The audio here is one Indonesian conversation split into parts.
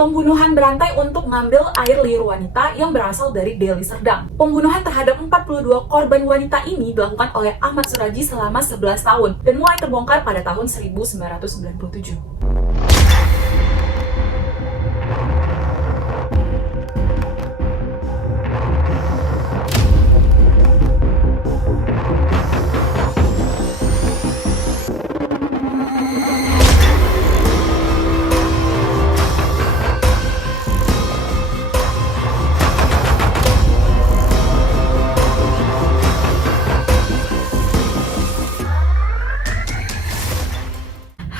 Pembunuhan berantai untuk mengambil air liur wanita yang berasal dari Deli Serdang. Pembunuhan terhadap 42 korban wanita ini dilakukan oleh Ahmad Suraji selama 11 tahun dan mulai terbongkar pada tahun 1997.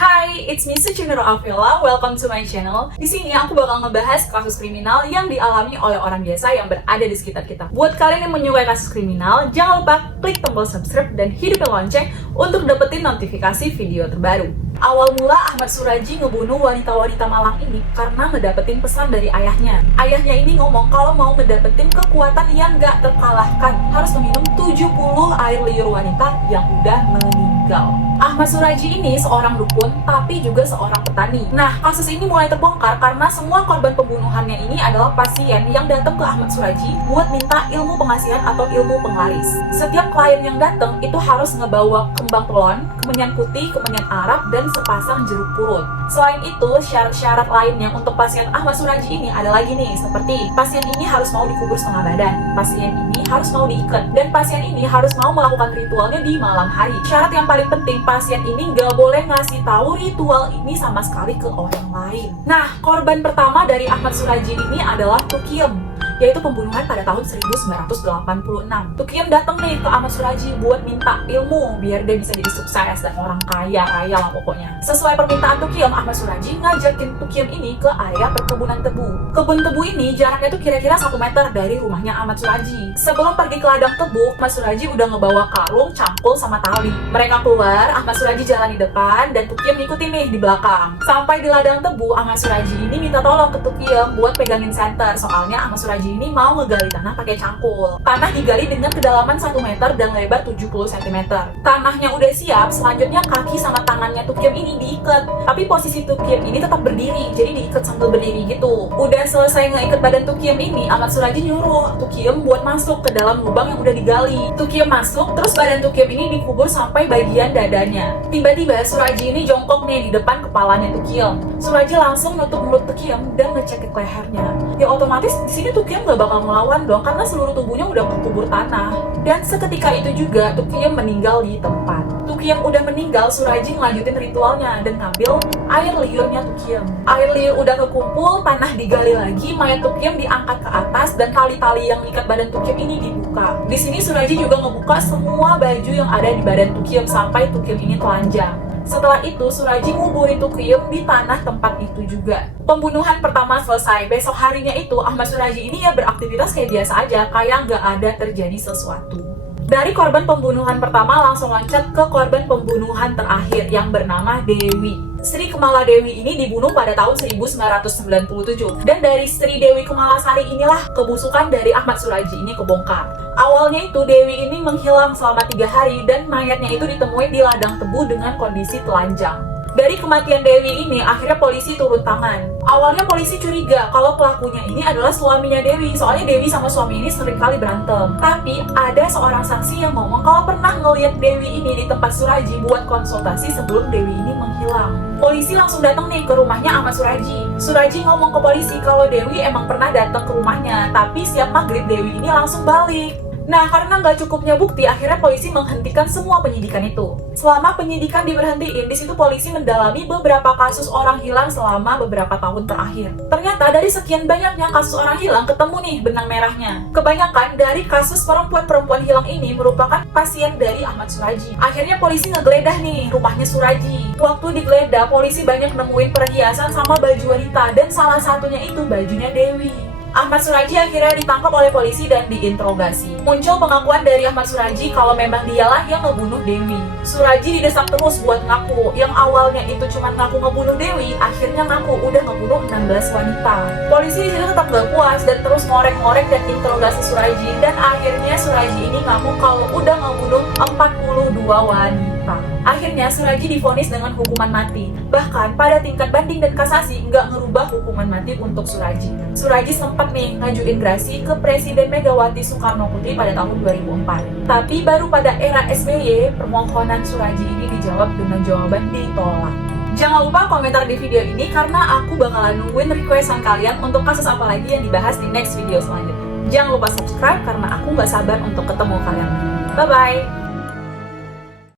Hai, it's me Sucinero Avila. Welcome to my channel. Di sini aku bakal ngebahas kasus kriminal yang dialami oleh orang biasa yang berada di sekitar kita. Buat kalian yang menyukai kasus kriminal, jangan lupa klik tombol subscribe dan hidupin lonceng untuk dapetin notifikasi video terbaru. Awal mula Ahmad Suraji ngebunuh wanita-wanita Malang ini karena ngedapetin pesan dari ayahnya. Ayahnya ini ngomong kalau mau ngedapetin kekuatan yang gak terkalahkan, harus meminum 70 air liur wanita yang udah meninggal. Ahmad Suraji ini seorang dukun, tapi juga seorang petani. Nah, kasus ini mulai terbongkar karena semua korban pembunuhannya ini adalah pasien yang datang ke Ahmad Suraji buat minta ilmu pengasihan atau ilmu penglaris. Setiap klien yang datang itu harus ngebawa kembang pelon, kemenyan putih, kemenyan Arab, dan sepasang jeruk purut. Selain itu, syarat-syarat lainnya untuk pasien Ahmad Suraji ini ada lagi nih, seperti pasien ini harus mau dikubur setengah badan, pasien ini harus mau diikat, dan pasien ini harus mau melakukan ritualnya di malam hari. Syarat yang paling penting, pasien ini nggak boleh ngasih tahu ritual ini sama sekali ke orang lain. Nah, korban pertama dari Ahmad Suraji ini adalah Tukiem, yaitu pembunuhan pada tahun 1986. Tukiem datang nih ke Ahmad Suraji buat minta ilmu biar dia bisa jadi sukses dan orang kaya raya lah pokoknya. Sesuai permintaan Tukiem, Ahmad Suraji ngajakin Tukiem ini ke area perkebunan tebu. Kebun tebu ini jaraknya itu kira-kira 1 meter dari rumahnya Ahmad Suraji. Sebelum pergi ke ladang tebu, Ahmad Suraji udah ngebawa karung, cangkul, sama tali. Mereka keluar, Ahmad Suraji jalan di depan dan Tukiem ngikutin nih di belakang. Sampai di ladang tebu, Ahmad Suraji ini minta tolong ke Tukiem buat pegangin senter, soalnya Ahmad Suraji ini mau ngegali tanah pakai cangkul. Tanah digali dengan kedalaman 1 meter dan lebar 70 cm. Tanahnya udah siap, selanjutnya kaki sama tangannya Tukiem ini diikat. Tapi posisi Tukiem ini tetap berdiri, jadi diikat sambil berdiri gitu. Udah selesai ngeikat badan Tukiem ini, Ahmad Suraji nyuruh Tukiem buat masuk ke dalam lubang yang udah digali. Tukiem masuk, terus badan Tukiem ini dikubur sampai bagian dadanya. Tiba-tiba Suraji ini jongkok nih di depan kepalanya Tukiem. Suraji langsung nutup mulut Tukiem dan ngecekik lehernya. Ya otomatis di sini Tukiem gak bakal melawan dong karena seluruh tubuhnya udah kekubur tanah. Dan seketika itu juga Tukiem meninggal di tempat. Tukiem udah meninggal, Suraji ngelanjutin ritualnya dan ngambil air liurnya Tukiem. Air liur udah kekumpul, tanah digali lagi, mayat Tukiem diangkat ke atas dan tali-tali yang ikat badan Tukiem ini dibuka. Di sini Suraji juga ngebuka semua baju yang ada di badan Tukiem sampai Tukiem ini telanjang. Setelah itu, Suraji nguburin Tukiem di tanah tempat itu juga. Pembunuhan pertama selesai. Besok harinya itu, Ahmad Suraji ini ya beraktivitas kayak biasa aja, kayak nggak ada terjadi sesuatu. Dari korban pembunuhan pertama langsung loncat ke korban pembunuhan terakhir yang bernama Dewi. Sri Kemala Dewi ini dibunuh pada tahun 1997. Dan dari Sri Dewi Kemalasari inilah kebusukan dari Ahmad Suraji ini kebongkar. Awalnya itu Dewi ini menghilang selama 3 hari dan mayatnya itu ditemuin di ladang tebu dengan kondisi telanjang. Dari kematian Dewi ini, akhirnya polisi turun tangan. Awalnya polisi curiga kalau pelakunya ini adalah suaminya Dewi, soalnya Dewi sama suami ini sering kali berantem. Tapi ada seorang saksi yang ngomong kalau pernah ngelihat Dewi ini di tempat Suraji buat konsultasi sebelum Dewi ini menghilang. Polisi langsung datang nih ke rumahnya Ahmad Suraji. Suraji ngomong ke polisi kalau Dewi emang pernah datang ke rumahnya, tapi siap maghrib Dewi ini langsung balik. Nah, karena nggak cukupnya bukti, akhirnya polisi menghentikan semua penyidikan itu. Selama penyidikan diberhentiin, di situ polisi mendalami beberapa kasus orang hilang selama beberapa tahun terakhir. Ternyata dari sekian banyaknya kasus orang hilang, ketemu nih benang merahnya. Kebanyakan dari kasus perempuan-perempuan hilang ini merupakan pasien dari Ahmad Suraji. Akhirnya polisi ngegeledah nih rumahnya Suraji. Waktu digeledah, polisi banyak nemuin perhiasan sama baju wanita, dan salah satunya itu bajunya Dewi. Ahmad Suraji akhirnya ditangkap oleh polisi dan diinterogasi. Muncul pengakuan dari Ahmad Suraji kalau memang dialah yang ngebunuh Dewi. Suraji didesak terus buat ngaku. Yang awalnya itu cuma ngaku ngebunuh Dewi, akhirnya ngaku udah ngebunuh 16 wanita. Polisi di sini tetap gak puas dan terus ngorek-ngorek dan interogasi Suraji, dan akhirnya Suraji ini ngaku kalau udah ngebunuh 42 wanita. Akhirnya Suraji divonis dengan hukuman mati. Bahkan pada tingkat banding dan kasasi nggak ngerubah hukuman mati untuk Soeraji. Soeraji sempat nih ngajuin gerasi ke Presiden Megawati Soekarno Putri pada tahun 2004. Tapi baru pada era SBY, permohonan Soeraji ini dijawab dengan jawaban ditolak. Jangan lupa komentar di video ini karena aku bakalan nungguin requestan kalian untuk kasus apa lagi yang dibahas di next video selanjutnya. Jangan lupa subscribe karena aku nggak sabar untuk ketemu kalian. Bye-bye!